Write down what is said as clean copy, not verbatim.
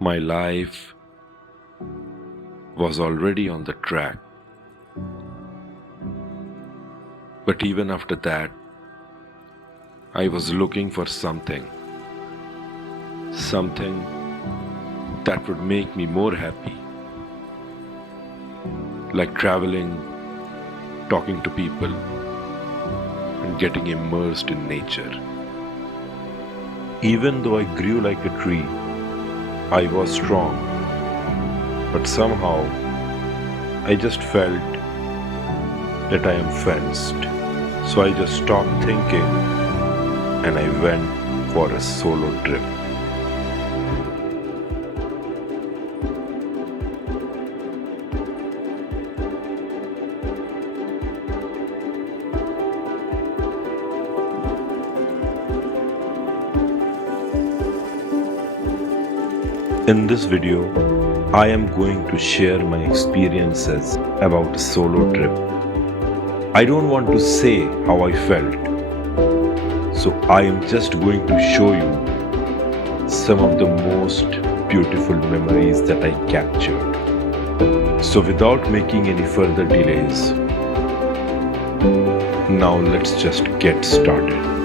My life was already on the track. But even after that, I was looking for something that would make me more happy, like traveling, talking to people, and getting immersed in nature. Even though I grew like a tree, I was strong, but somehow I just felt that I am fenced. So I just stopped thinking and I went for a solo trip. In this video, I am going to share my experiences about a solo trip. I don't want to say how I felt, so I am just going to show you some of the most beautiful memories that I captured. So without making any further delays, now let's just get started.